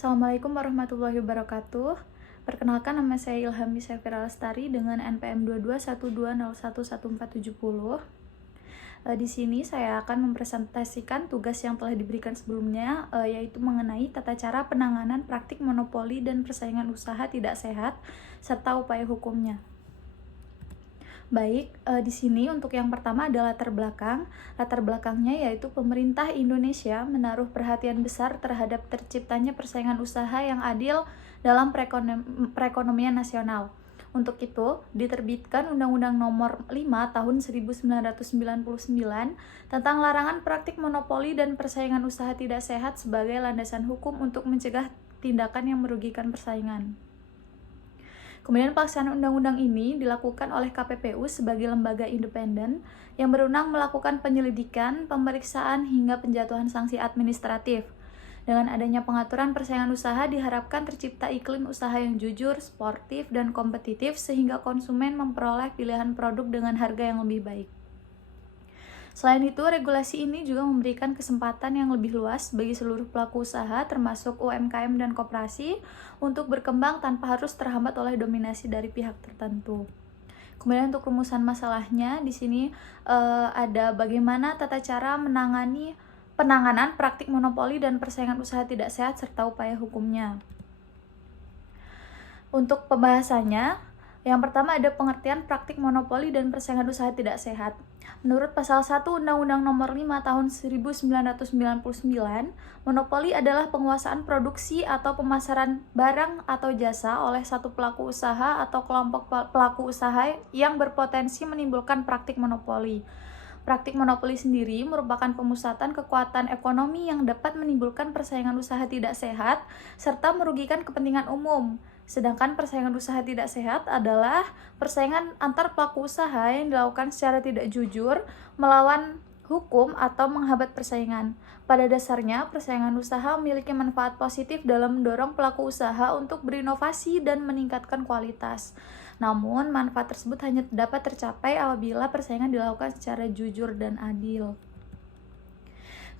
Assalamualaikum warahmatullahi wabarakatuh. Perkenalkan, nama saya Ilhami Safira Lestari dengan NPM 2212011470. Di sini saya akan mempresentasikan tugas yang telah diberikan sebelumnya, yaitu mengenai tata cara penanganan praktik monopoli dan persaingan usaha tidak sehat serta upaya hukumnya. Baik, di sini untuk yang pertama adalah latar belakang. Latar belakangnya yaitu pemerintah Indonesia menaruh perhatian besar terhadap terciptanya persaingan usaha yang adil dalam perekonomian nasional. Untuk itu, diterbitkan Undang-Undang Nomor 5 Tahun 1999 tentang larangan praktik monopoli dan persaingan usaha tidak sehat sebagai landasan hukum untuk mencegah tindakan yang merugikan persaingan. Kemudian pelaksanaan undang-undang ini dilakukan oleh KPPU sebagai lembaga independen yang berwenang melakukan penyelidikan, pemeriksaan, hingga penjatuhan sanksi administratif. Dengan adanya pengaturan persaingan usaha diharapkan tercipta iklim usaha yang jujur, sportif, dan kompetitif sehingga konsumen memperoleh pilihan produk dengan harga yang lebih baik. Selain itu, regulasi ini juga memberikan kesempatan yang lebih luas bagi seluruh pelaku usaha, termasuk UMKM dan koperasi, untuk berkembang tanpa harus terhambat oleh dominasi dari pihak tertentu. Kemudian untuk rumusan masalahnya, di sini ada bagaimana tata cara penanganan praktik monopoli dan persaingan usaha tidak sehat serta upaya hukumnya. Untuk pembahasannya, yang pertama ada pengertian praktik monopoli dan persaingan usaha tidak sehat. Menurut pasal 1 Undang-Undang Nomor 5 Tahun 1999, monopoli adalah penguasaan produksi atau pemasaran barang atau jasa oleh satu pelaku usaha atau kelompok pelaku usaha yang berpotensi menimbulkan praktik monopoli. Praktik monopoli sendiri merupakan pemusatan kekuatan ekonomi yang dapat menimbulkan persaingan usaha tidak sehat serta merugikan kepentingan umum. Sedangkan persaingan usaha tidak sehat adalah persaingan antar pelaku usaha yang dilakukan secara tidak jujur, melawan hukum, atau menghambat persaingan. Pada dasarnya, persaingan usaha memiliki manfaat positif dalam mendorong pelaku usaha untuk berinovasi dan meningkatkan kualitas. Namun, manfaat tersebut hanya dapat tercapai apabila persaingan dilakukan secara jujur dan adil.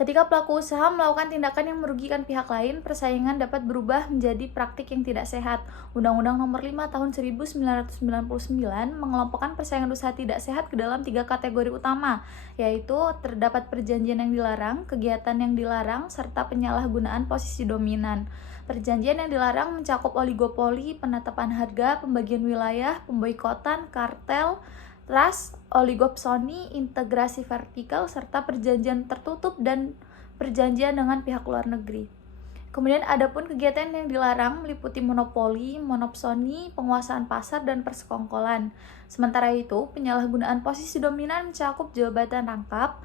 Ketika pelaku usaha melakukan tindakan yang merugikan pihak lain, persaingan dapat berubah menjadi praktik yang tidak sehat. Undang-Undang Nomor 5 Tahun 1999 mengelompokkan persaingan usaha tidak sehat ke dalam 3 kategori utama, yaitu terdapat perjanjian yang dilarang, kegiatan yang dilarang, serta penyalahgunaan posisi dominan. Perjanjian yang dilarang mencakup oligopoli, penetapan harga, pembagian wilayah, pemboikotan, kartel, trust, oligopsoni, integrasi vertikal, serta perjanjian tertutup dan perjanjian dengan pihak luar negeri. Kemudian adapun kegiatan yang dilarang meliputi monopoli, monopsoni, penguasaan pasar, dan persekongkolan. Sementara itu, penyalahgunaan posisi dominan mencakup jabatan rangkap,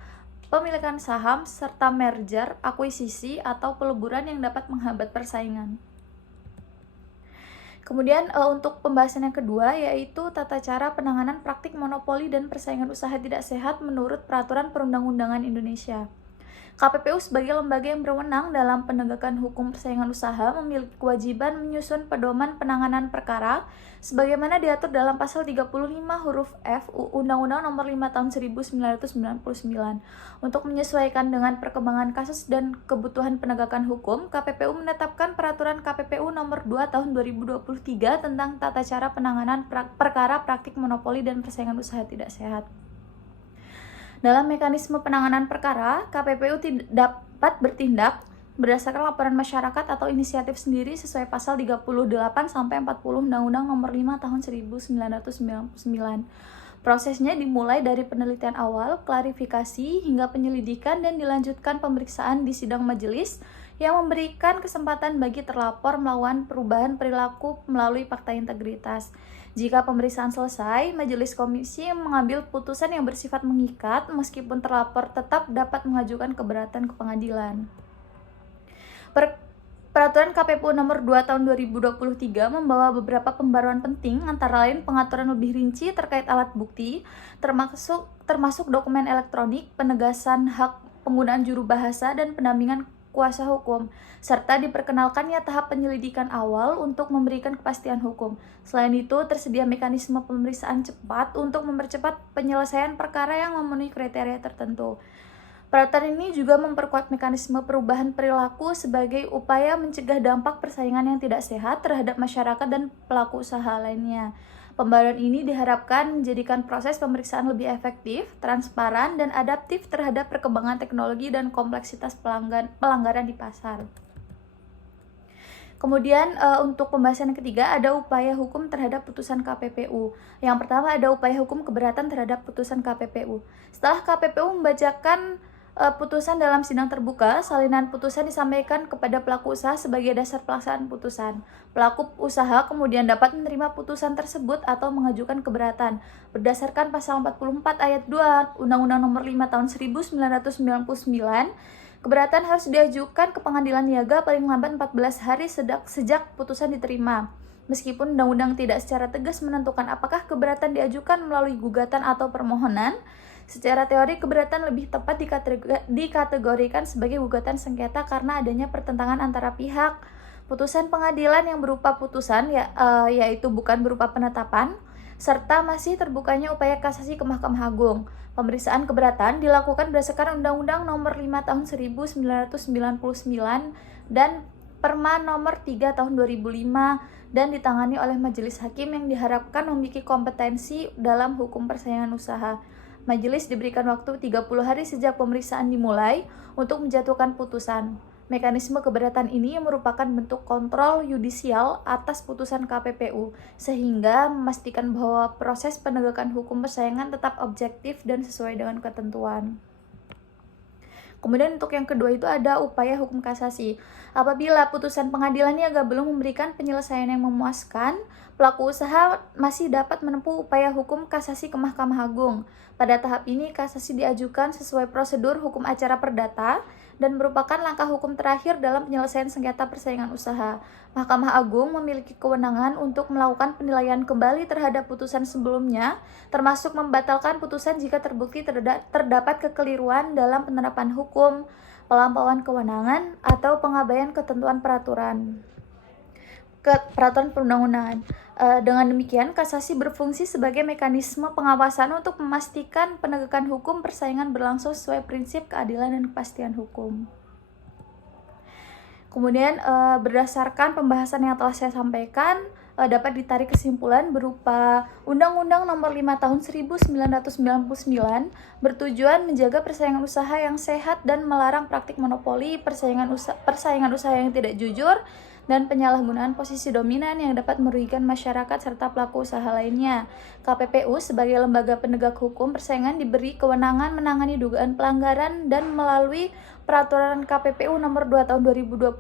pemilikan saham, serta merger, akuisisi, atau peleburan yang dapat menghambat persaingan. Kemudian untuk pembahasan yang kedua yaitu tata cara penanganan praktik monopoli dan persaingan usaha tidak sehat menurut Peraturan Perundang-undangan Indonesia. KPPU sebagai lembaga yang berwenang dalam penegakan hukum persaingan usaha memiliki kewajiban menyusun pedoman penanganan perkara sebagaimana diatur dalam pasal 35 huruf F Undang-Undang Nomor 5 Tahun 1999. Untuk menyesuaikan dengan perkembangan kasus dan kebutuhan penegakan hukum, KPPU menetapkan Peraturan KPPU Nomor 2 Tahun 2023 tentang tata cara penanganan perkara praktik monopoli dan persaingan usaha tidak sehat. Dalam mekanisme penanganan perkara, KPPU dapat bertindak berdasarkan laporan masyarakat atau inisiatif sendiri sesuai pasal 38 sampai 40 Undang-Undang Nomor 5 Tahun 1999. Prosesnya dimulai dari penelitian awal, klarifikasi, hingga penyelidikan dan dilanjutkan pemeriksaan di sidang majelis yang memberikan kesempatan bagi terlapor melawan perubahan perilaku melalui fakta integritas. Jika pemeriksaan selesai, majelis komisi mengambil putusan yang bersifat mengikat meskipun terlapor tetap dapat mengajukan keberatan ke pengadilan. Peraturan KPPU Nomor 2 Tahun 2023 membawa beberapa pembaruan penting, antara lain pengaturan lebih rinci terkait alat bukti, termasuk dokumen elektronik, penegasan hak penggunaan juru bahasa, dan pendampingan kuasa hukum, serta diperkenalkannya tahap penyelidikan awal untuk memberikan kepastian hukum. Selain itu, tersedia mekanisme pemeriksaan cepat untuk mempercepat penyelesaian perkara yang memenuhi kriteria tertentu. Peraturan ini juga memperkuat mekanisme perubahan perilaku sebagai upaya mencegah dampak persaingan yang tidak sehat terhadap masyarakat dan pelaku usaha lainnya. Pembaruan ini diharapkan menjadikan proses pemeriksaan lebih efektif, transparan, dan adaptif terhadap perkembangan teknologi dan kompleksitas pelanggaran di pasar. Kemudian untuk pembahasan yang ketiga ada upaya hukum terhadap putusan KPPU. Yang pertama ada upaya hukum keberatan terhadap putusan KPPU. Setelah KPPU membacakan putusan dalam sidang terbuka, salinan putusan disampaikan kepada pelaku usaha sebagai dasar pelaksanaan putusan. Pelaku usaha kemudian dapat menerima putusan tersebut atau mengajukan keberatan. Berdasarkan pasal 44 ayat 2 Undang-Undang Nomor 5 Tahun 1999, keberatan harus diajukan ke pengadilan niaga paling lambat 14 hari sejak putusan diterima. Meskipun undang-undang tidak secara tegas menentukan apakah keberatan diajukan melalui gugatan atau permohonan, secara teori keberatan lebih tepat dikategorikan sebagai gugatan sengketa karena adanya pertentangan antara pihak. Putusan pengadilan yang berupa putusan yaitu bukan berupa penetapan, serta masih terbukanya upaya kasasi ke Mahkamah Agung. Pemeriksaan keberatan dilakukan berdasarkan Undang-Undang Nomor 5 Tahun 1999 dan Perma Nomor 3 Tahun 2005 dan ditangani oleh majelis hakim yang diharapkan memiliki kompetensi dalam hukum persaingan usaha. Majelis diberikan waktu 30 hari sejak pemeriksaan dimulai untuk menjatuhkan putusan. Mekanisme keberatan ini merupakan bentuk kontrol yudisial atas putusan KPPU, sehingga memastikan bahwa proses penegakan hukum persaingan tetap objektif dan sesuai dengan ketentuan. Kemudian untuk yang kedua itu ada upaya hukum kasasi. Apabila putusan pengadilan niaga belum memberikan penyelesaian yang memuaskan, pelaku usaha masih dapat menempuh upaya hukum kasasi ke Mahkamah Agung. Pada tahap ini, kasasi diajukan sesuai prosedur hukum acara perdata dan merupakan langkah hukum terakhir dalam penyelesaian sengketa persaingan usaha. Mahkamah Agung memiliki kewenangan untuk melakukan penilaian kembali terhadap putusan sebelumnya, termasuk membatalkan putusan jika terbukti terdapat kekeliruan dalam penerapan hukum, pelampauan kewenangan, atau pengabaian ketentuan peraturan perundang-undangan. Dengan demikian, kasasi berfungsi sebagai mekanisme pengawasan untuk memastikan penegakan hukum persaingan berlangsung sesuai prinsip keadilan dan kepastian hukum. Kemudian berdasarkan pembahasan yang telah saya sampaikan, dapat ditarik kesimpulan berupa Undang-Undang Nomor 5 Tahun 1999 bertujuan menjaga persaingan usaha yang sehat dan melarang praktik monopoli, persaingan usaha yang tidak jujur, dan penyalahgunaan posisi dominan yang dapat merugikan masyarakat serta pelaku usaha lainnya. KPPU sebagai lembaga penegak hukum persaingan diberi kewenangan menangani dugaan pelanggaran dan melalui Peraturan KPPU Nomor 2 Tahun 2023,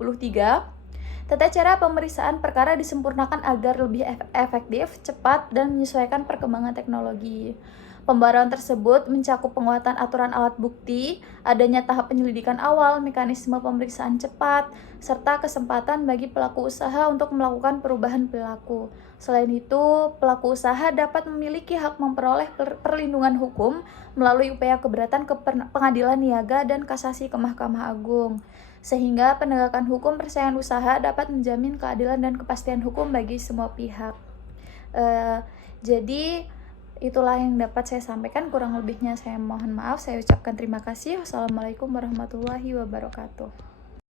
tata cara pemeriksaan perkara disempurnakan agar lebih efektif, cepat, dan menyesuaikan perkembangan teknologi. Pembaruan tersebut mencakup penguatan aturan alat bukti, adanya tahap penyelidikan awal, mekanisme pemeriksaan cepat, serta kesempatan bagi pelaku usaha untuk melakukan perubahan perilaku. Selain itu, pelaku usaha dapat memiliki hak memperoleh perlindungan hukum melalui upaya keberatan ke pengadilan niaga dan kasasi ke Mahkamah Agung, sehingga penegakan hukum persaingan usaha dapat menjamin keadilan dan kepastian hukum bagi semua pihak. Jadi itulah yang dapat saya sampaikan, kurang lebihnya saya mohon maaf. Saya ucapkan terima kasih. Wassalamualaikum warahmatullahi wabarakatuh.